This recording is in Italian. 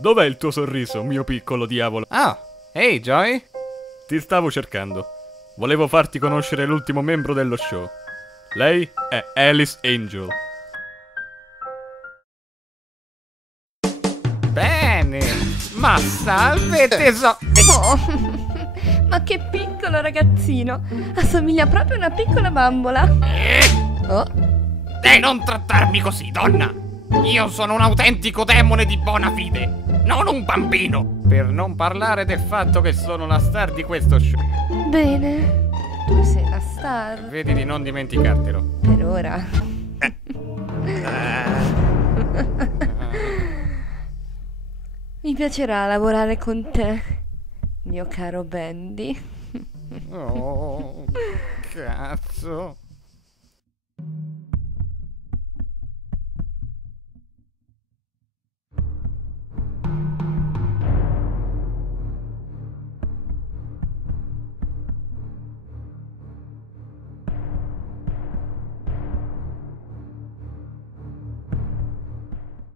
Dov'è il tuo sorriso, mio piccolo diavolo? Ah, ehi Joy. Ti stavo cercando. Volevo farti conoscere l'ultimo membro dello show. Lei è Alice Angel. Bene. Ma salve tesoro. Oh, ma che piccolo ragazzino! Assomiglia proprio a una piccola bambola. Oh, E non trattarmi così, donna. Io sono un autentico demone di buona fide, non un bambino. Per non parlare del fatto che sono la star di questo show. bene. Tu sei la star. Vedi di non dimenticartelo. Per ora. Mi piacerà lavorare con te, mio caro Bandy. Oh, cazzo.